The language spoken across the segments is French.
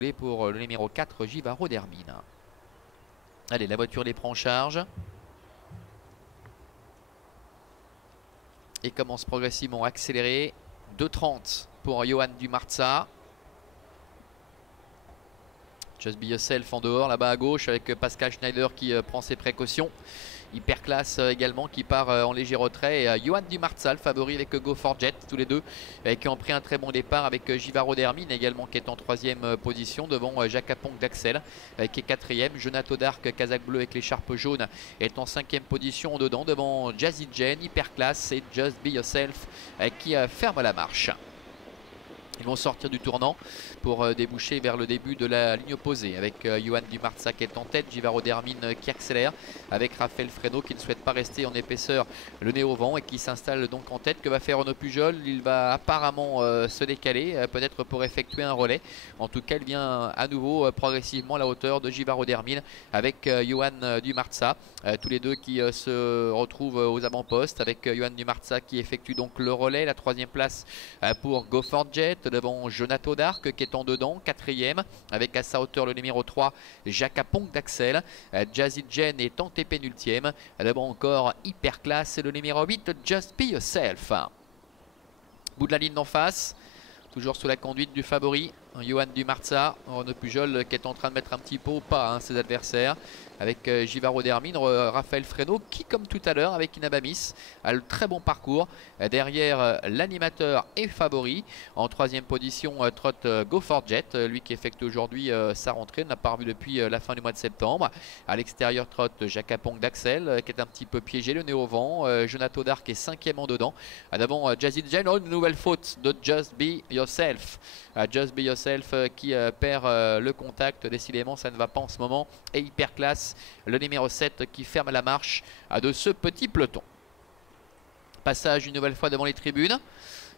pour le numéro 4, Givaro d'Hermine. Allez, la voiture les prend en charge. Et commence progressivement à accélérer. 2,30 pour Johan Dumarza. Just Be Yourself en dehors, là-bas à gauche, avec Pascal Schneider qui prend ses précautions. Hyperclass également qui part en léger retrait. Et Johan Dumarza, le favori avec Go For Jet, tous les deux qui ont pris un très bon départ avec Givaro d'Hermine également qui est en 3e position devant Jacques Aponc d'Axel qui est 4e. Jonato Dark, Kazakh Bleu avec l'écharpe jaune est en 5e position en dedans devant Jazzy Jane, Hyperclass et Just Be Yourself qui ferme la marche. Ils vont sortir du tournant pour déboucher vers le début de la ligne opposée avec Johan Dumarza qui est en tête, Givaro d'Hermine qui accélère avec Raphaël Fresno qui ne souhaite pas rester en épaisseur, le nez au vent et qui s'installe donc en tête. Que va faire Renaud Pujol? Il va apparemment se décaler, peut-être pour effectuer un relais. En tout cas, il vient à nouveau progressivement à la hauteur de Givaro d'Hermine avec Johan Dumarza. Tous les deux qui se retrouvent aux avant-postes avec Johan Dumarza qui effectue donc le relais. La 3e place pour Go For Jet devant Jonato Dark qui est en dedans, 4e avec à sa hauteur le numéro 3 Jacques Aponc d'Axel. Jazzy Jane est en pénultième, devant encore Hyperclass et le numéro 8 Just Be Yourself. Bout de la ligne d'en face, toujours sous la conduite du favori Johan Dumarza. Renaud Pujol qui est en train de mettre un petit peu au pas ses adversaires avec Givaro d'Hermine. Raphaël Fresno qui, comme tout à l'heure avec Inabamis, a le très bon parcours. Derrière, l'animateur est favori. En 3e position, trotte Go For Jet, lui qui effectue aujourd'hui sa rentrée, n'a pas revu depuis la fin du mois de septembre. À l'extérieur, trotte Jacques Aponc d'Axel qui est un petit peu piégé, le nez au vent. Jonato Dark est 5e en dedans. Devant Jazzy Jane, une nouvelle faute de Just Be Yourself. Just Be Yourself qui perd le contact, décidément ça ne va pas en ce moment. Et Hyperclass, le numéro 7 qui ferme la marche de ce petit peloton. Passage une nouvelle fois devant les tribunes.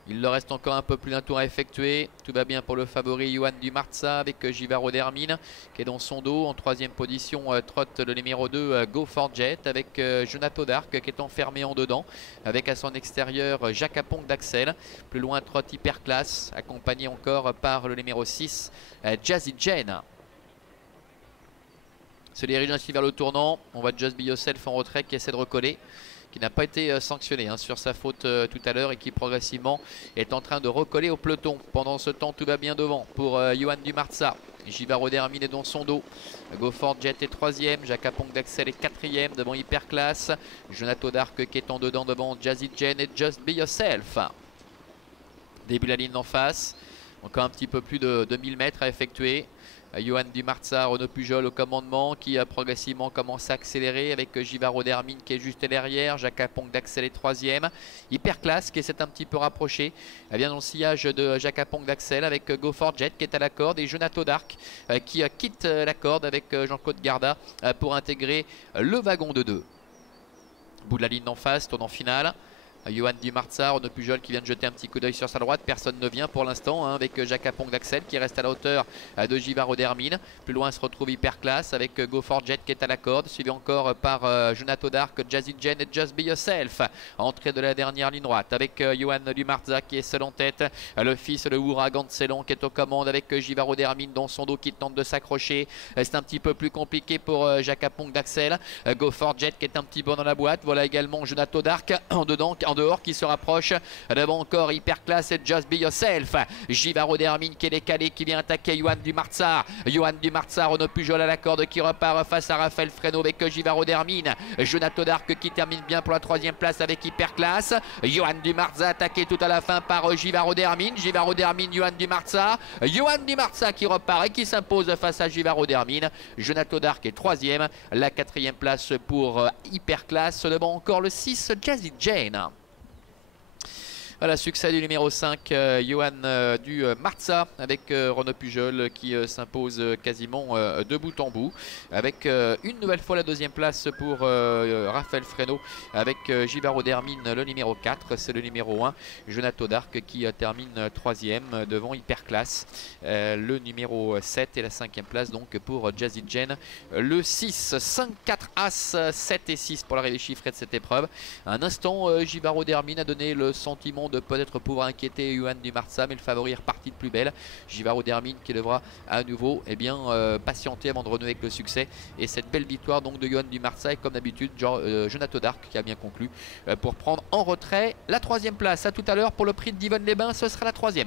Il leur reste encore un peu plus d'un tour à effectuer. Tout va bien pour le favori Johan Dumarza avec Givaro d'Hermine qui est dans son dos. En 3e position, trotte le numéro 2 Go For Jet avec Jonato Dark qui est enfermé en dedans. Avec à son extérieur Jacques Aponc d'Axel. Plus loin, trotte Hyperclass accompagné encore par le numéro 6 Jazzy Jane. Se dirige ainsi vers le tournant. On voit Just Be Yourself en retrait qui essaie de recoller, qui n'a pas été sanctionné sur sa faute tout à l'heure et qui progressivement est en train de recoller au peloton. Pendant ce temps, tout va bien devant pour Johan Dumarza. Givaro d'Hermine est dans son dos. Go For Jet est 3e. Jacques Aponc d'Axel est 4e devant Hyperclass. Jonato Dark qui est en dedans devant Jazzy Jane et Just Be Yourself. Début de la ligne d'en face. Encore un petit peu plus de 1000 mètres à effectuer. Johan Dumarza, Renaud Pujol au commandement qui a progressivement commencé à accélérer avec Givaro d'Hermine qui est juste derrière. Jacques Aponc d'Axel est 3e. Hyperclass qui s'est un petit peu rapproché. Elle vient dans le sillage de Jacques Aponc d'Axel avec Go For Jet qui est à la corde et Jonato Dark qui quitte la corde avec Jean-Claude Garda pour intégrer le wagon de 2. Bout de la ligne d'en face, tournant final. Johan Dumarza, Renaud Pujol qui vient de jeter un petit coup d'œil sur sa droite. Personne ne vient pour l'instant avec Jacques Aponc d'Axel qui reste à la hauteur de Givaro d'Hermine. Plus loin se retrouve Hyperclass avec Go For Jet qui est à la corde, suivi encore par Jonato Dark, Jazzy Jane et Just Be Yourself. Entrée de la dernière ligne droite avec Johan Dumarza qui est seul en tête. Le fils de Ouragan de Ceylan qui est aux commandes avec Givaro d'Hermine dans son dos qui tente de s'accrocher. C'est un petit peu plus compliqué pour Jacques Aponc d'Axel. Go For Jet qui est un petit peu dans la boîte. Voilà également Jonato Dark en dehors qui se rapproche devant encore Hyperclass et Just Be Yourself. Givaro d'Hermine qui est décalé, qui vient attaquer Johan Dumarza. Johan Dumarza, Renaud Pujol à la corde qui repart face à Raphaël Fresno avec Givaro d'Hermine. Jonato Dark qui termine bien pour la 3e place avec Hyperclass. Johan Dumarza attaqué tout à la fin par Givaro d'Hermine. Givaro d'Hermine, Johan Dumarza. Johan Dumarza qui repart et qui s'impose face à Givaro d'Hermine. Jonato Dark est 3e. La 4e place pour Hyperclass devant encore le 6 Jazzy Jane. Voilà, succès du numéro 5, Johan Dumarza avec Renaud Pujol qui s'impose quasiment de bout en bout. Avec une nouvelle fois la 2e place pour Raphaël Fresno avec Givaro d'Hermine, le numéro 4. C'est le numéro 1, Jonato Dark qui termine 3e devant Hyperclass. Le numéro 7 et la 5e place donc pour Jazzy Jane, le 6. 5, 4 As, 7 et 6 pour l'arrivée chiffrée de cette épreuve. Un instant, Givaro d'Hermine a donné le sentiment de peut-être pouvoir inquiéter Johan du Marza, mais le favori est reparti de plus belle. Givaro Dermine qui devra à nouveau patienter avant de renouer avec le succès. Et cette belle victoire donc de Johan du Marza, et comme d'habitude Jonathan Dark qui a bien conclu pour prendre en retrait la 3e place. À tout à l'heure pour le prix de Divonne-les-Bains, ce sera la 3e.